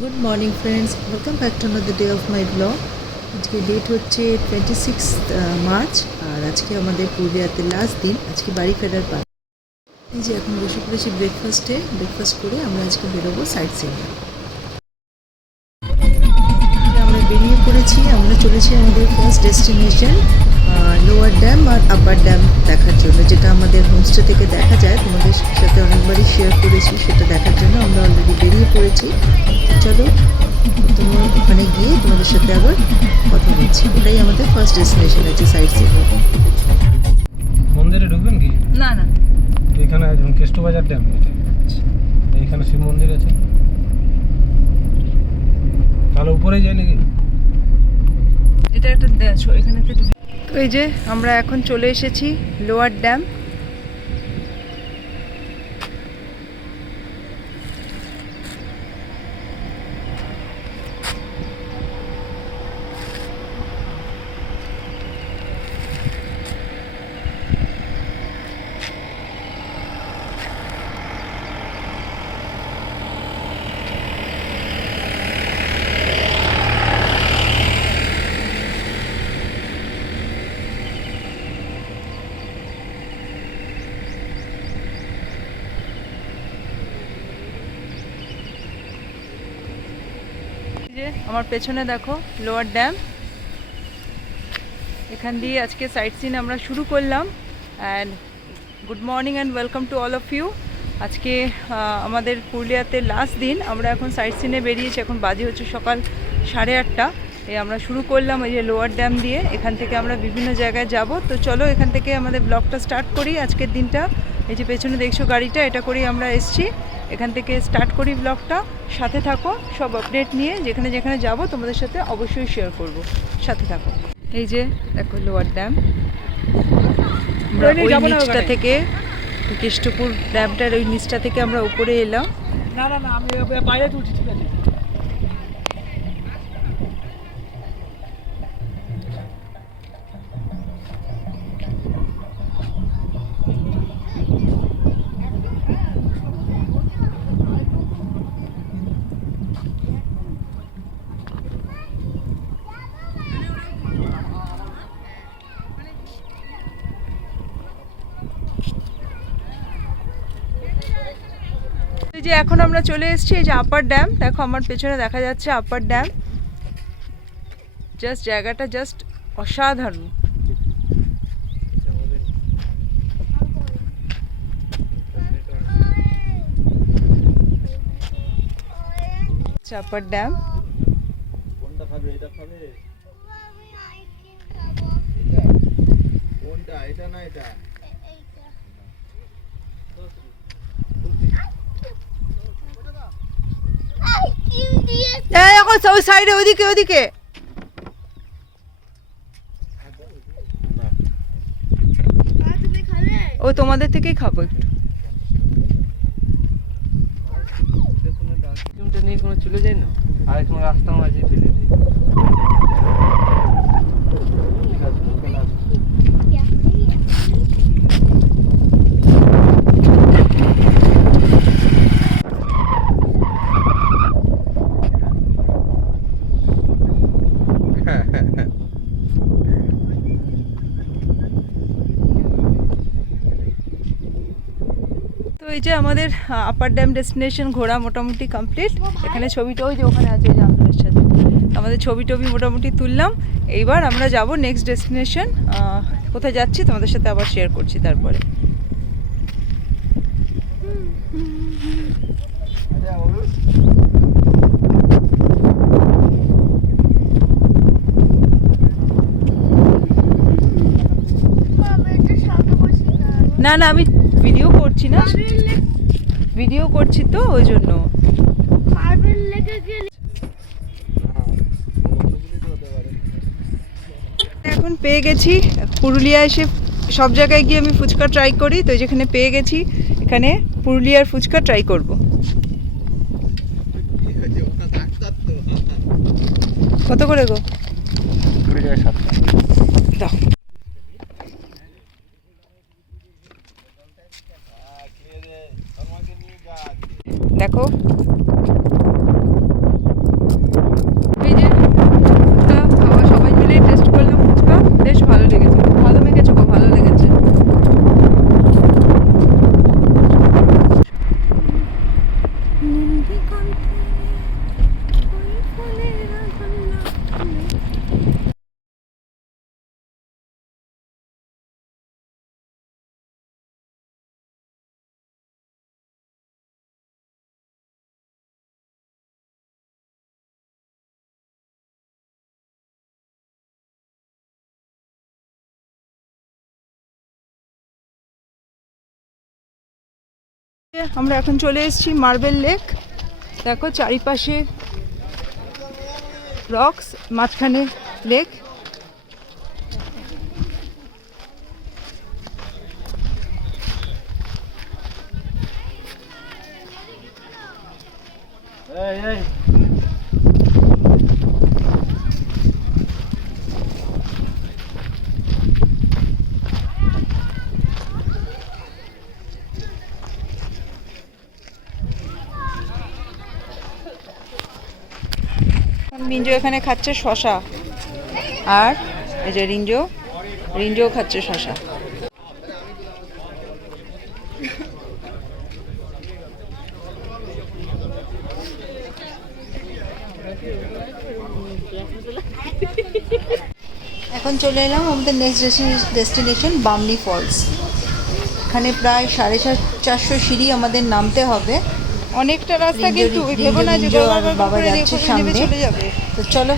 Good morning friends, welcome back to another day of my blog. আজকে date হচ্ছে 26 March, আর আজকে আমাদের পুরুলিয়াতে লাস্ট দিন। আজকে বাড়ি ফেরার পালা। এই যে এখন বসে পড়েছি ব্রেকফাস্ট করে আমরা আজকে বেরোবো সাইট সিইং। আমরা বেরিয়ে পড়েছি, আমরা চলেছি আমাদের ফার্স্ট ডেস্টিনেশন লোয়ার ড্যাম আর আপার ড্যাম দেখার জন্য, যেটা আমাদের হোমস্টে থেকে দেখা যায়। তোমাদের সাথে অনেকবারই শেয়ার করেছি, সেটা দেখার জন্য আমরা অলরেডি বেরিয়ে পড়েছি। চলো তোমার ওখানে গিয়ে তোমাদের সাথে আবার কথা বলছি। ওটাই আমাদের ফার্স্ট ডেস্টিনেশন আছে সাইট সিইং। মন্দিরে ঢুকবেন কি? না না, এখানে কেষ্টবাজার ড্যাম, এইখানে শিব মন্দির আছে, তাহলে উপরে যাই নাকি? এটা একটা এখানে তো এই যে আমরা এখন চলে এসেছি লোয়ার ড্যাম। যে আমার পেছনে দেখো লোয়ার ড্যাম, এখান দিয়ে আজকে সাইট সিন আমরা শুরু করলাম। And good morning and welcome to all of you. আজকে আমাদের পুরুলিয়াতে লাস্ট দিন। আমরা এখন সাইট সিনে বেরিয়েছি, এখন বাজে হচ্ছে সকাল 8:30। এই আমরা শুরু করলাম এই যে লোয়ার ড্যাম দিয়ে। এখান থেকে আমরা বিভিন্ন জায়গায় যাব। তো চলো এখান থেকে আমাদের ব্লগটা স্টার্ট করি আজকের দিনটা। এই যে পেছনে দেখছো গাড়িটা, এটা করেই আমরা এসছি। এখান থেকে স্টার্ট করি ব্লগটা, সাথে থাকো। সব আপডেট নিয়ে যেখানে যেখানে যাব তোমাদের সাথে অবশ্যই শেয়ার করব, সাথে থাকো। এই যে দেখো লোয়ার ড্যাম, আমরা ওই নিচটা থেকে কেষ্টপুর ড্যামটার ওই নিচটা থেকে আমরা উপরে এলাম। না না না, আমি বাইরে তুলছি, ঠিক আছে। এই যে এখন আমরা চলে এসেছি এই যে আপার ড্যাম। দেখো আমার পেছনে দেখা যাচ্ছে আপার ড্যাম। জাস্ট জায়গাটা জাস্ট অসাধারণ। Upper dam. কোনটা খাবে? এটা খাবে? কোনটা? এটা না এটা? দেখো ওই সাইডে, ওইদিকে ওইদিকে। ও তোমাদের থেকেই খাবো একটু। নিয়ে কোনো চলে যায় না, আর এখন রাস্তা মাঝে ফেলে দিই। ঠিক আছে, ওখানে আছে। তো এই যে আমাদের আপার ড্যাম ডেস্টিনেশন ঘোরা মোটামুটি কমপ্লিট। এখানে ছবিটা ওই যে ওখানে আছে, ওই যে আন্দোলনের সাথে আমাদের ছবি টবি মোটামুটি তুললাম। এইবার আমরা যাব নেক্সট ডেস্টিনেশন। কোথায় যাচ্ছি তোমাদের সাথে আবার শেয়ার করছি তারপরে। না না, আমি ভিডিও করছি না, ভিডিও করছি তো ওই জন্য। এখন পেয়ে গেছি পুরুলিয়া এসে সব জায়গায় গিয়ে আমি ফুচকা ট্রাই করি, তো যেখানে পেয়ে গেছি এখানে পুরুলিয়ার ফুচকা ট্রাই করব। কত করে গো? 20 টাকা 7 দাও। দেখো আমরা এখন চলে এসেছি মার্বেল লেক। দেখো চারিপাশে রক্স, মাঝখানে লেক। এই এই রিঞ্জো এখানে খাচ্ছে শশা, আর এই যে রিঞ্জো খাচ্ছে শশা। এখন চলে এলাম আমাদের নেক্সট ডেস্টিনেশন বামনি ফলস। এখানে প্রায় 450 সিঁড়ি আমাদের নামতে হবে। অনেকটা রাস্তা, রিঞ্জো- কিন্তু রিঞ্জো- ভেবো না যে রিঞ্জো আর গড়গড় বাবা করে যাচ্ছে নেমে সামনে। চলে যাবে। তো চলো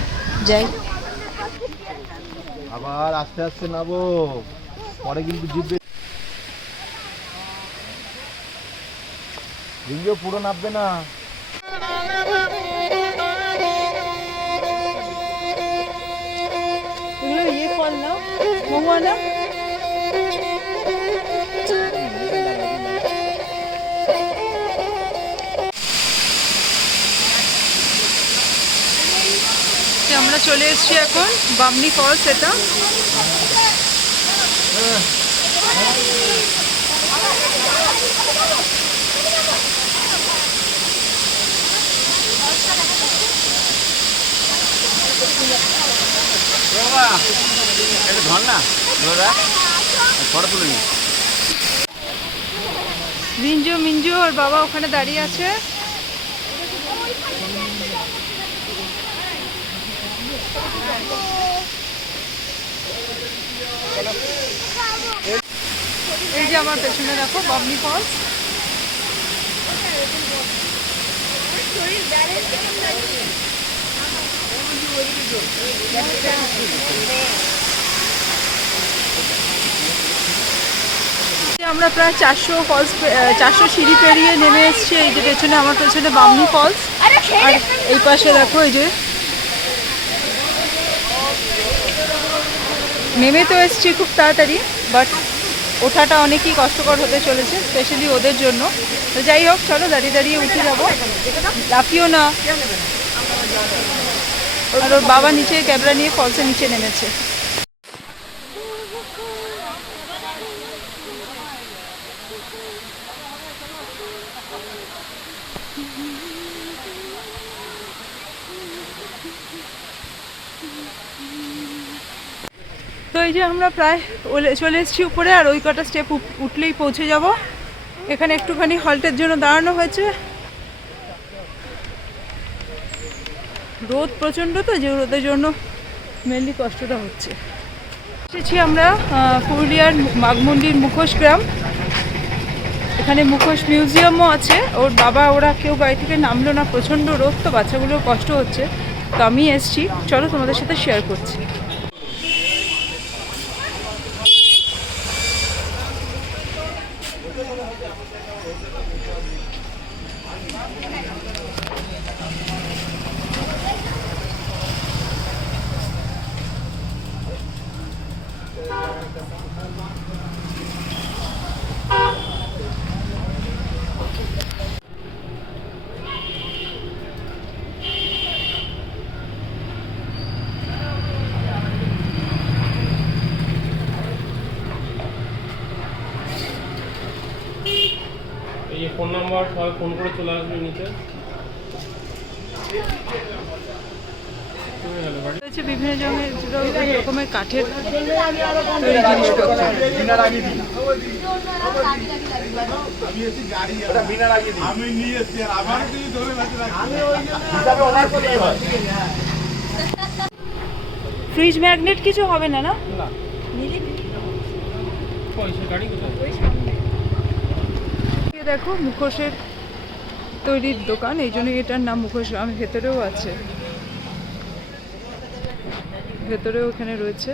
যাই। আবার আস্তে আস্তে নামো, পরে কিন্তু জিতবে। রিঞ্জো পুরো নামবে না। এগুলো ফল না, মহুয়া না। আমরা চলে এসেছি এখন বামনি ফলস। এটা ধর না ফটো তুলে নি। রিঞ্জো, মিঞ্জু আর বাবা ওখানে দাঁড়িয়ে আছে। এই যে আমার পেছনে দেখো বামনি ফলস। আমরা প্রায় 400 সিঁড়ি পেরিয়ে নেমে এসেছি। এই যে পেছনে, আমার পেছনে বামনি ফলস, আর এই পাশে দেখো এই যে নেমে তো এসেছি খুব তাড়াতাড়ি, বাট ওঠাটা অনেকই কষ্টকর হতে চলেছে, স্পেশালি ওদের জন্য। তো যাই হোক, চলো দাঁড়িয়ে দাঁড়িয়ে উঠে যাবো, লাফিও না। আর ওর বাবা নিচে ক্যামেরা নিয়ে ফলসের নিচে নেমেছে। তো এই যে আমরা প্রায় চলে এসেছি উপরে, আর ওই কটা স্টেপ উঠলেই পৌঁছে যাব। এখানে একটুখানি হল্টের জন্য দাঁড়ানো হয়েছে। রোদ প্রচণ্ড, তো যে রোদের জন্য মেনলি কষ্টটা হচ্ছে। এসেছি আমরা পুরুলিয়ার বাঘমুন্ডির মুখোশ গ্রাম। এখানে মুখোশ মিউজিয়ামও আছে। ওর বাবা ওরা কেউ গাড়ি থেকে নামলো না, প্রচণ্ড রোদ, তো বাচ্চাগুলোর কষ্ট হচ্ছে। তো আমি এসেছি, চলো তোমাদের সাথে শেয়ার করছি। এই যে ফোন নাম্বার, সবাই ফোন করে চলে আসবে নিচে। বিভিন্ন রকমের কাঠের তৈরি জিনিসপত্র। ফ্রিজ ম্যাগনেট কিছু হবে না, না? দেখো মুখোশের তৈরির দোকান, এই জন্য এটার নাম মুখোশ গ্রাম। ভেতরেও আছে, ভেতরেও এখানে রয়েছে।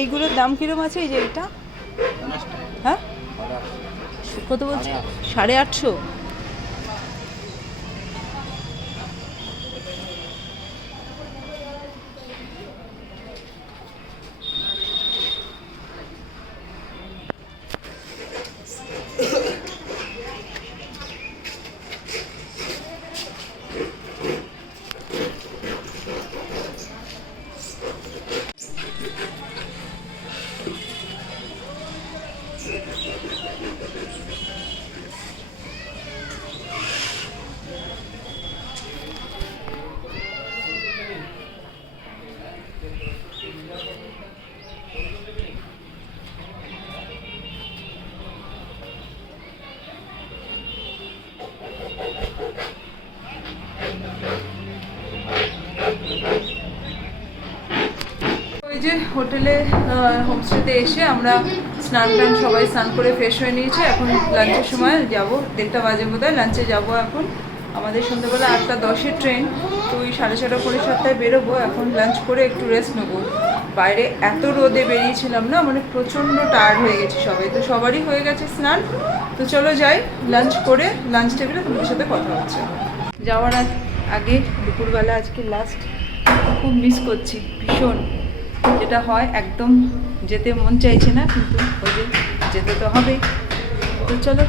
এইগুলোর দাম কিরম আছে? এই যে এটা, হ্যাঁ কত বলছে? 850। ওই যে হোটেলে হোমস্টেতে এসে আমরা স্নান টান সবাই স্নান করে ফ্রেশ হয়ে নিয়েছি। এখন লাঞ্চের সময় যাব, 1:30 বাজে বোধহয় লাঞ্চে যাব। এখন আমাদের সন্ধ্যাবেলা 8:10-এর ট্রেন, তো ওই 6:30 পরে 7টায় বেরোবো। এখন লাঞ্চ করে একটু রেস্ট নেবো। বাইরে এত রোদে বেরিয়েছিলাম না, মানে প্রচণ্ড টায়ার্ড হয়ে গেছে সবাই, তো সবারই হয়ে গেছে স্নান। তো চলো যাই, লাঞ্চ করে লাঞ্চ টেবিলে তোমাদের সাথে কথা হচ্ছে। যাওয়ার আগে দুপুরবেলা আজকে লাস্ট, খুব মিস করছি ভীষণ। যেটা হয় একদম যেতে মন চাইছে না, কিন্তু ওই যে যেতে তো হবেই। তো চলো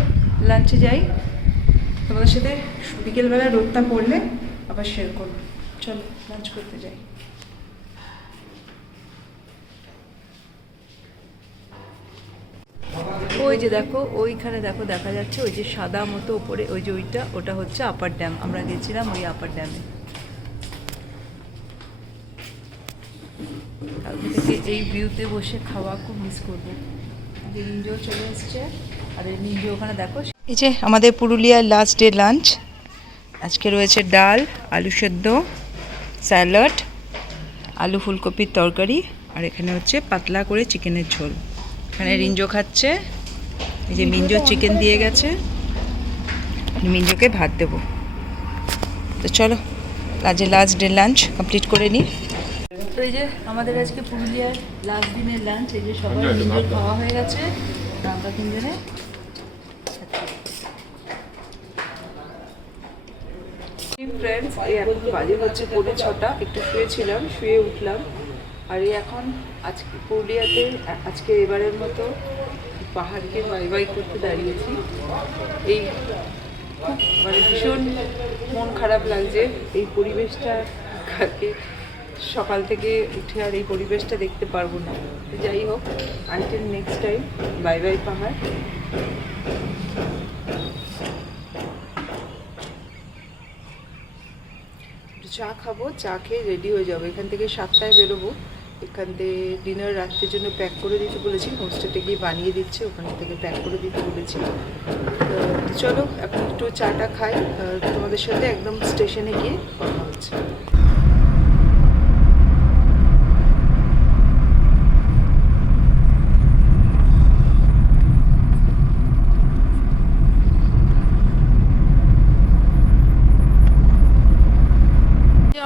লাঞ্চে যাই, তোমাদের সাথে বিকেলবেলা রোদটা পড়লে আবার শেয়ার করবো। চলো লাঞ্চ করতে যাই। ওই যে দেখো, ওইখানে দেখো দেখা যাচ্ছে ওই যে সাদা মতো ওপরে, ওই যে ওটা হচ্ছে আপার ড্যাম। আমরা গেছিলাম ওই আপার ড্যামে। কালকে থেকে এই ভিউতে বসে খাওয়া খুব মিস করবো। যে নিঞ্জো চলে এসছে, আর এই নিঞ্জো ওখানে দেখো। এই যে আমাদের পুরুলিয়ার লাস্ট ডে লাঞ্চ। আজকে রয়েছে ডাল, আলু সেদ্ধ, স্যালাড, আলু ফুলকপির তরকারি, আর এখানে হচ্ছে পাতলা করে চিকেনের ঝোল। এখানে রিঞ্জো খাচ্ছে, এই যে মিঞ্জো চিকেন দিয়ে গেছে, মিঞ্জোকে ভাত দেবো। তো চলো আজকে লাস্ট ডে লাঞ্চ কমপ্লিট করে নিই। তো এই যে আমাদের আজকে পুরুলিয়ার লাস্ট দিনের লাঞ্চ, এই যে সবাই মিঞ্জো খাওয়া হয়ে গেছে, আমরা তিনজনে ফ্রেন্ডস। এই এখন বাজে হচ্ছে 6:45, একটু শুয়েছিলাম, শুয়ে উঠলাম। আর এই এখন আজকে পুরুলিয়াতে আজকে এবারের মতো পাহাড়কে বাই বাই করতে দাঁড়িয়েছি। এই খুব মানে ভীষণ মন খারাপ লাগছে এই পরিবেশটা, কালকে সকাল থেকে উঠে আর এই পরিবেশটা দেখতে পারবো না। যাই হোক, until next time, bye bye পাহাড়। চা খাবো, চা খেয়ে রেডি হয়ে যাবো। এখান থেকে 7টায় বেরোবো। এখান থেকে ডিনার রাত্রের জন্য প্যাক করে দিতে বলেছি, হোস্টেলে গিয়ে বানিয়ে দিচ্ছে, ওখান থেকে প্যাক করে দিতে বলেছি। তো চলো এখন একটু চাটা খাই, তোমাদের সাথে একদম স্টেশনে গিয়ে কথা হচ্ছে।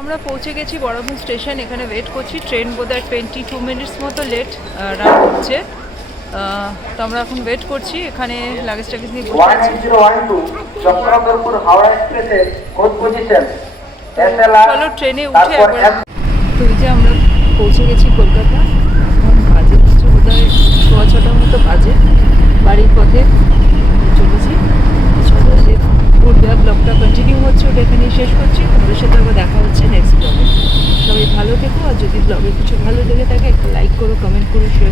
আমরা পৌঁছে গেছি বরাবর স্টেশন, এখানে ওয়েট করছি। ট্রেন বোধহয় 22 মিনিটস মতো লেট রান করছে, তো আমরা এখন ওয়েট করছি। এখানে লাগেজ টাগেজ নিয়ে বসে আছি। চলো ট্রেনে উঠে একবার। তো এই যে আমরা পৌঁছে গেছি কলকাতা, এখন বাজে হচ্ছে বোধহয় 6:15 মতো বাজে। বাড়ির পথে চলেছি। চলো যে পুরুলিয়া ব্লগটা কন্টিনিউ হচ্ছে, ওটা এখানে শেষ করছি। তোমাদের সাথে আবার দেখা হচ্ছে নেক্সট ব্লগে। সবাই ভালো থেকো, আর যদি ব্লগে কিছু ভালো লেগে থাকে একটা লাইক করো, কমেন্ট করো, শেয়ার